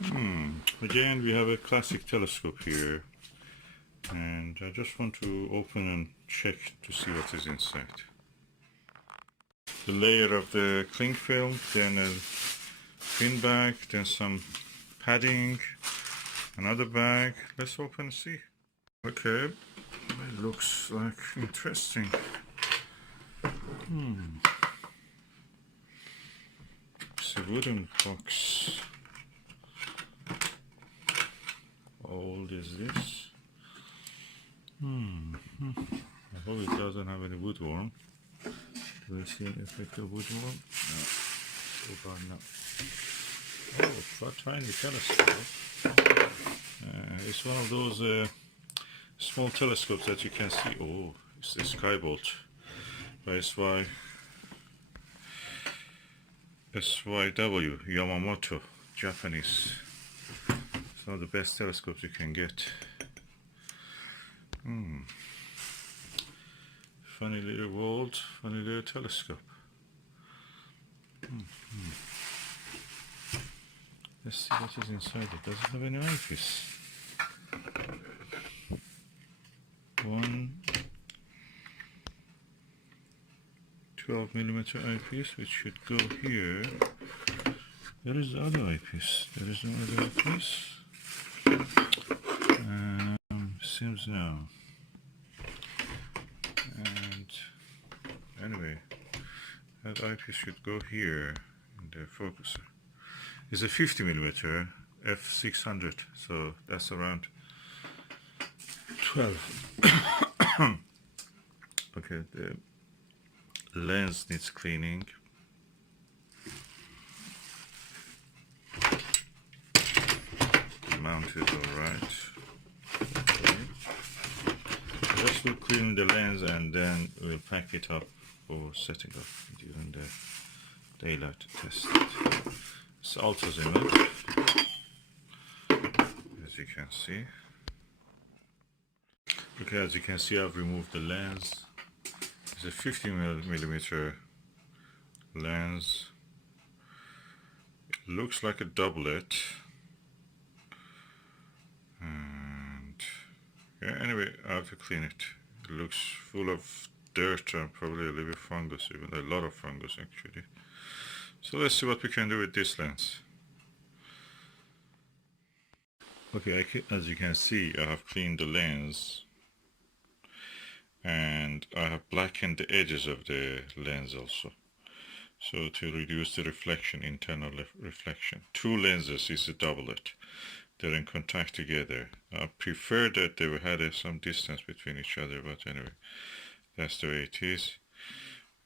Again, we have a classic telescope here, and I just want to open and check to see what is inside. The layer of the cling film, then a pin bag, then some padding, another bag. Let's open and see. Okay, it looks like interesting. It's a wooden box. How old is this? I hope it doesn't have any woodworm. Do we see an effect of woodworm? No. So far, no. Oh, it's a tiny telescope. It's one of those small telescopes that you can see. Oh, it's the Skybolt by SYW, Yamamoto, Japanese. It's one of the best telescopes you can get. Funny little world, funny little telescope. Let's see what is inside it. Does it have any eyepiece? One 12mm eyepiece, which should go here. There is the other eyepiece. There is no other eyepiece. Seems no. And anyway, that eyepiece should go here in the focuser. It's a 50mm f600, so that's around 12. Okay, the lens needs cleaning. The mount is alright. Okay. Just we'll clean the lens and then we'll pack it up for setting up during the daylight to test it. It's Alto's image, as you can see. Okay, as you can see, I've removed the lens. It's a 50mm lens. It looks like a doublet. And yeah, anyway, I have to clean it. It looks full of dirt and probably a little bit fungus, even a lot of fungus actually. So let's see what we can do with this lens. Okay, as you can see, I have cleaned the lens and I have blackened the edges of the lens also, so to reduce the reflection, internal reflection. Two lenses is a doublet. They're in contact together. I prefer that they had some distance between each other, but anyway, that's the way it is.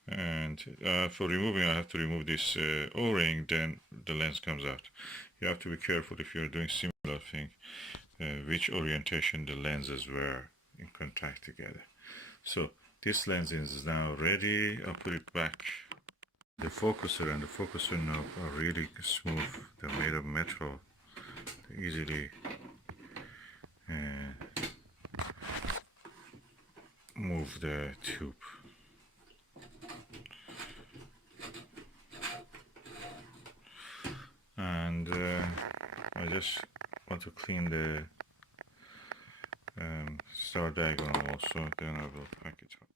And for removing, I have to remove this O-ring, then the lens comes out. You have to be careful if you're doing similar thing, which orientation the lenses were in contact together. So this lens is now ready. I'll put it back. The focuser and the focuser knob are really smooth. They're made of metal. They easily move the tube. And I just want to clean the star diagonal also, then I will pack it up.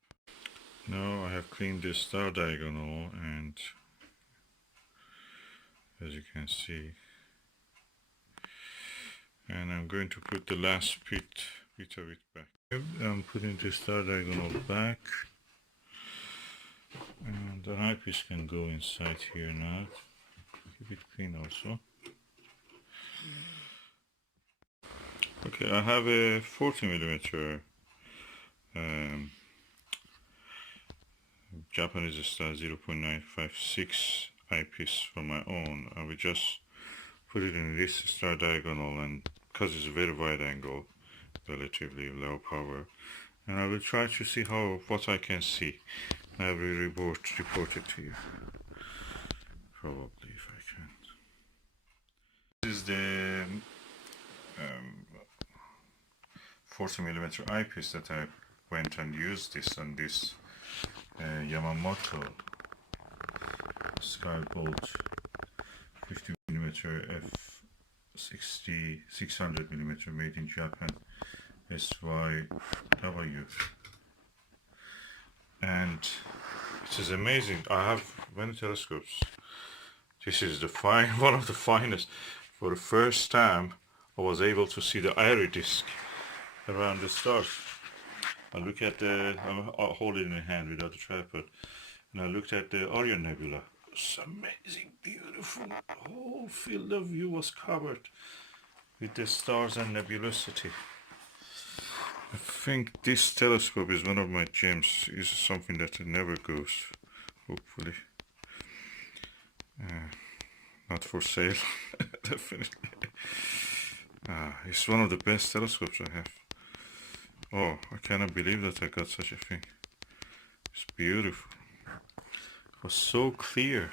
Now I have cleaned the star diagonal, and as you can see, and I'm going to put the last bit of it back. I'm putting the star diagonal back, and the eyepiece can go inside here now. Keep it clean also. Okay, I have a 40mm Japanese style 0.956 eyepiece for my own. I will just put it in this star diagonal, and because it's a very wide angle, relatively low power, and I will try to see what I can see. I will report it to you, probably, if I can. This is the 40mm eyepiece that I went and used this on this Yamamoto Skybolt 50mm 600 millimeter, made in Japan, SYW. And it is amazing. I have many telescopes. This is the one of the finest. For the first time, I was able to see the Airy disk around the stars. I look at I'm holding it in my hand without a tripod, and I looked at the Orion Nebula. It's amazing, beautiful. The whole field of view was covered with the stars and nebulosity. I think this telescope is one of my gems. It's something that never goes, hopefully. Not for sale, definitely. It's one of the best telescopes I have. Oh, I cannot believe that I got such a thing. It's beautiful. It was so clear.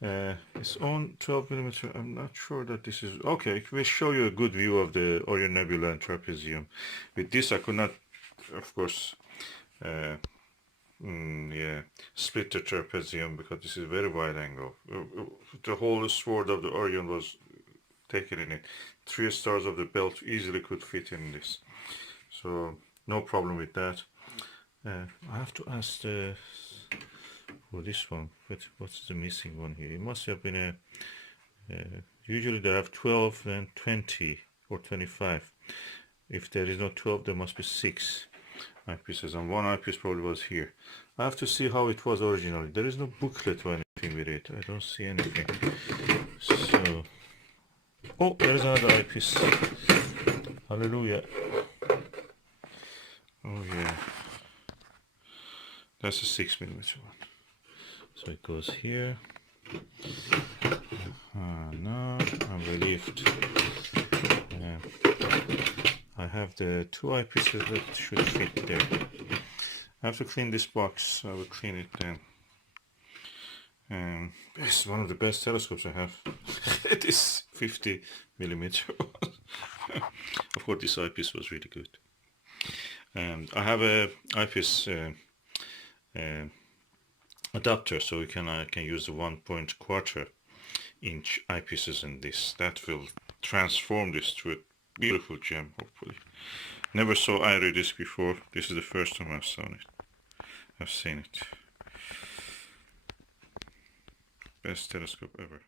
It's on 12 millimeter. I'm not sure that this is okay. We'll show you a good view of the Orion Nebula and Trapezium. With this, I could not, of course, split the Trapezium because this is a very wide angle. The whole sword of the Orion was taken in it. 3 stars of the belt easily could fit in this, so no problem with that. I have to ask for this one, but what's the missing one here? It must have been a usually they have 12 and 20 or 25. If there is no 12, there must be 6 eyepieces, and one eyepiece probably was here. I have to see how it was originally. There is no booklet or anything with it. I don't see anything. So, oh, there is another eyepiece. Hallelujah. Oh yeah, that's a 6 millimeter one. So it goes here. No, I'm relieved. I have the 2 eyepieces that should fit there. I have to clean this box. I will clean it then. It's one of the best telescopes I have. It is 50 millimeter. Of course, this eyepiece was really good. I have a eyepiece adapter, so I can use the 1.25 inch eyepieces in this. That will transform this to a beautiful gem, hopefully. Never saw Airy disk before. This is the first time I've seen it. Best telescope ever.